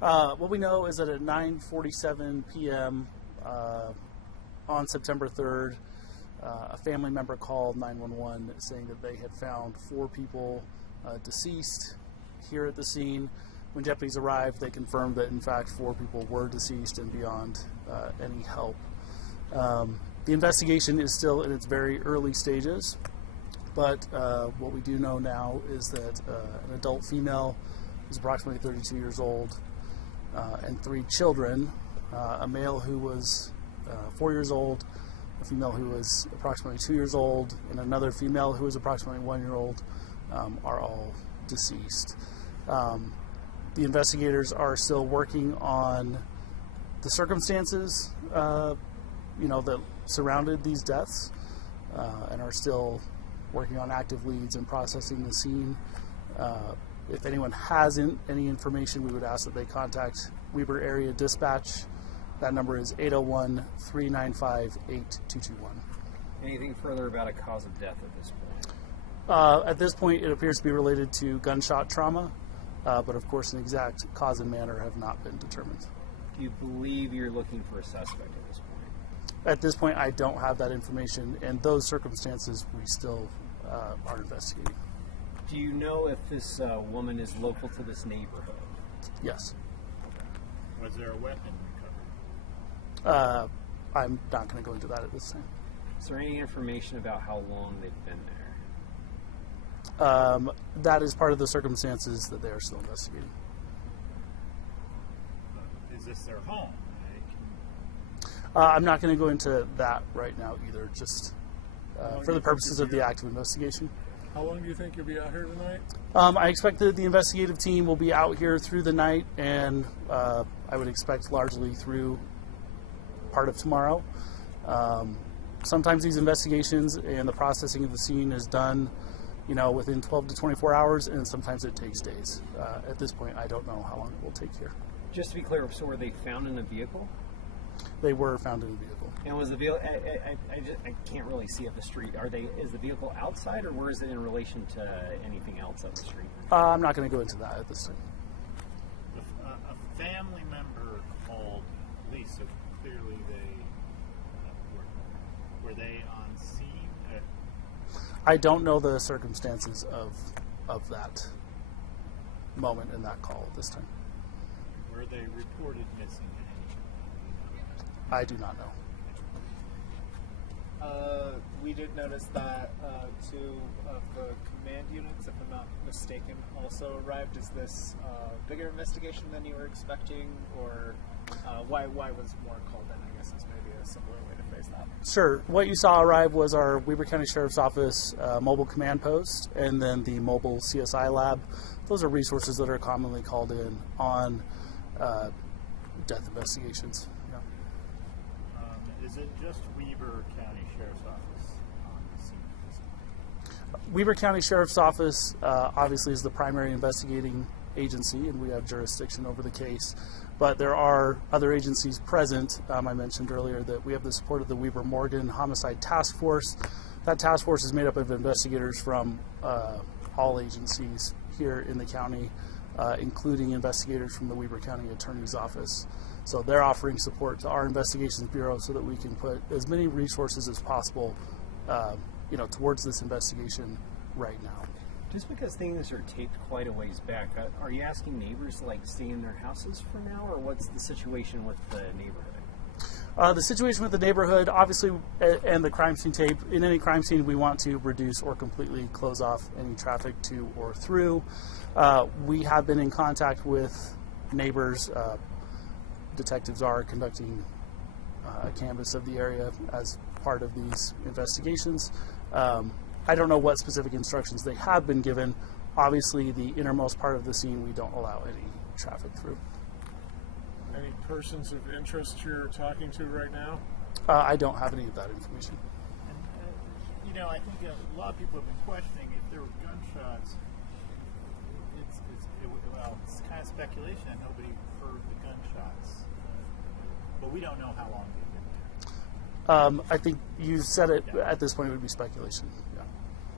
What we know is that at 9:47 p.m. On September 3rd, a family member called 911 saying that they had found 4 people deceased here at the scene. When deputies arrived, they confirmed that in fact 4 people were deceased and beyond any help. The investigation is still in its very early stages, but what we do know now is that an adult female is approximately 32 years old and 3 children, a male who was 4 years old, a female who was approximately 2 years old, and another female who was approximately 1 year old, are all deceased. The investigators are still working on the circumstances, that surrounded these deaths, and are still working on active leads and processing the scene. If anyone has any information, we would ask that they contact Weber Area Dispatch. That number is 801-395-8221. Anything further about a cause of death at this point? At this point, it appears to be related to gunshot trauma, but of course an exact cause and manner have not been determined. Do you believe you're looking for a suspect at this point? At this point, I don't have that information, and those circumstances we still are investigating. Do you know if this woman is local to this neighborhood? Yes. Was there a weapon recovered? I'm not going to go into that at this time. Is there any information about how long they've been there? That is part of the circumstances that they are still investigating. Is this their home? I'm not going to go into that right now either, just for the purposes of the active investigation. How long do you think you'll be out here tonight? I expect that the investigative team will be out here through the night, and I would expect largely through part of tomorrow. Sometimes these investigations and the processing of the scene is done, within 12 to 24 hours, and sometimes it takes days. At this point, I don't know how long it will take here. Just to be clear, so were they found in a vehicle? They were found in a vehicle. And was the vehicle? I can't really see up the street. Is the vehicle outside, or where is it in relation to anything else up the street? I'm not going to go into that at this time. A family member called police, so clearly were they on scene? I don't know the circumstances of that moment in that call at this time. Were they reported missing? I do not know. We did notice that 2 of the command units, if I'm not mistaken, also arrived. Is this a bigger investigation than you were expecting, or why was more called in, I guess is maybe a simpler way to phrase that? Sure. What you saw arrive was our Weber County Sheriff's Office mobile command post, and then the mobile CSI lab. Those are resources that are commonly called in on death investigations. Is it just Weber County Sheriff's Office on the scene at this point? Weber County Sheriff's Office obviously is the primary investigating agency, and we have jurisdiction over the case. But there are other agencies present. I mentioned earlier that we have the support of the Weber Morgan Homicide Task Force. That task force is made up of investigators from all agencies here in the county, including investigators from the Weber County Attorney's Office. So they're offering support to our investigations bureau so that we can put as many resources as possible, towards this investigation right now. Just because things are taped quite a ways back, are you asking neighbors to stay in their houses for now, or what's the situation with the neighborhood? The situation with the neighborhood, obviously, and the crime scene tape. In any crime scene, we want to reduce or completely close off any traffic to or through. We have been in contact with neighbors. Detectives are conducting a canvass of the area as part of these investigations. I don't know what specific instructions they have been given. Obviously, the innermost part of the scene, we don't allow any traffic through. Any persons of interest you're talking to right now? I don't have any of that information. And, I think a lot of people have been questioning if there were gunshots. It's kind of speculation that nobody heard the gunshots. But we don't know how long they've been there. I think you said it. At this point, it would be speculation.